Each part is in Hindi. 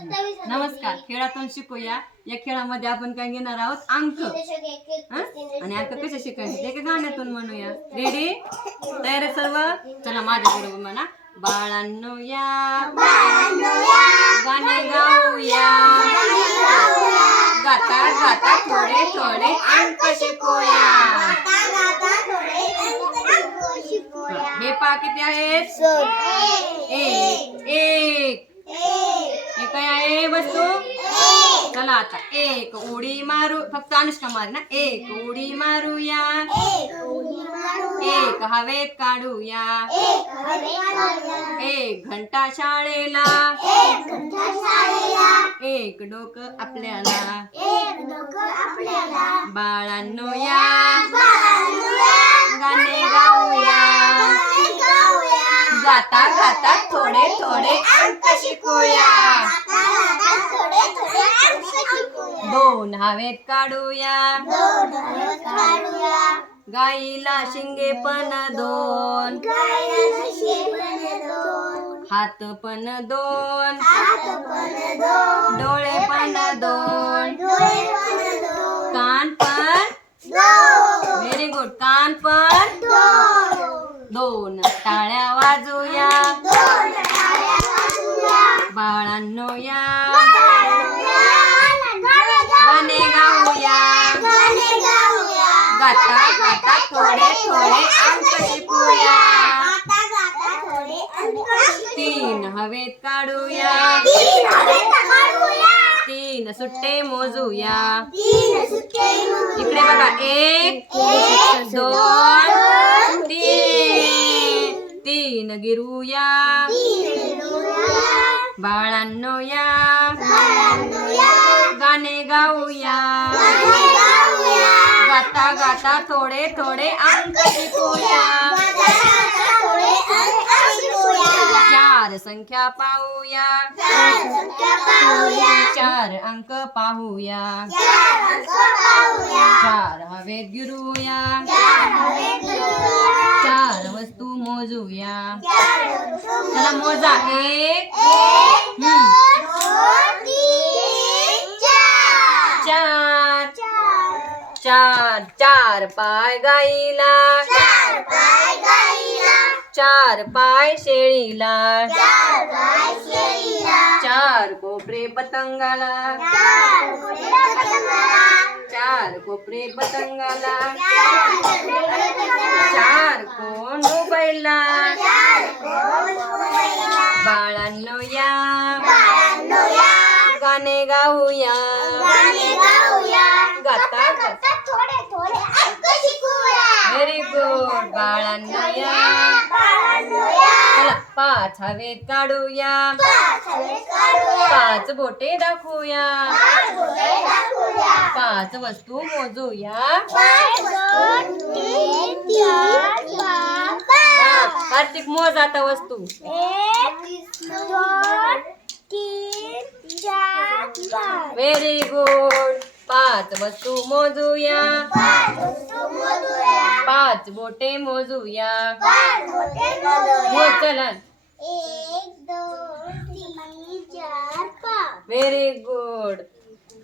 नमस्कार खेळातून शिकूया. या खेळामध्ये आपण काय घेणार आहोत? अंक. हं? आणि अंक कसे शिकायचे? ते एका गाण्यातून म्हणूया. रेडी तयार आहे सर्व? चला माझ्या बरोबर म्हणा. बाळांनो या. गाणे गाऊया. गाता गाता थोडे थोडे अंक शिकूया. हे पा किती आहेत? एक एक. काय आहे? वस्तू चला आता. एक उडी मारू फक्त अनुष्का मार ना. एक उडी मारूया. एक हवेत काढूया. एक घंटा शाळेला. एक डोकं आपल्याला. बाळांनो या गाणे गाऊया गाता गाता थोडे थोडे अंक शिकूया. दोन हवेत काढूया. गाईला शिंगे पण दोन. हात पण दोन. डोळे पण दोन. कान पण बाळांनो या गाणे गाता गाता थोडे थोडे अंक शिकूया तीन हवेत काढूया। तीन सुट्टे मोजूया। इकडे बघा एक दोन तीन तीन गिरूया बाळांनो या. गाणे गाऊया. गाता गाता थोडे थोडे अंक शिकूया. संख्या पाहूया. चार अंक पाहूया. चार हवेत गिरूया. चार वस्तू मोजूया. चला मोजा एक. हम्म, चार. चार चार पाय गाईला चार पाय शेळीला. चार कोपरे पतंगाला. चार कोपरे पतंगाला. चार कोण मोबाईलला बाळांनो या. गाणे गाऊया. गाता गाता. थोडे थोडे अंक शिकूया. व्हेरी गुड बाळांनो या. पाच हवेत काढूया. पाच बोटे दाखवूया. पाच वस्तू मोजूया. कार्तिक मोज आता वस्तू. व्हेरी गुड पाच. वस्तू मोजूया. पाच बोटे मोजूया. चला एक दोन तीन चार पाच। व्हेरी गुड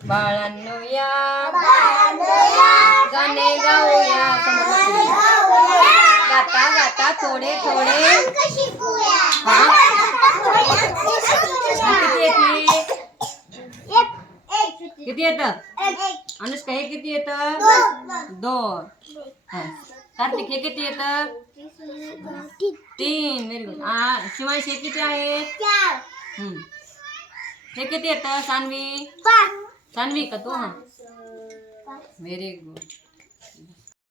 बाळांनो या. गाणे गाऊया. गाता गाता थोडे थोडे. हा? किती येत? अनुष्का हे किती येत? दोन. कार्तिक हे किती येत? तीन. व्हेरी गुड शिवांश हे किती आहेत? हम्म. हे किती येतं सान्वी? सान्वी का तू? हा. Very good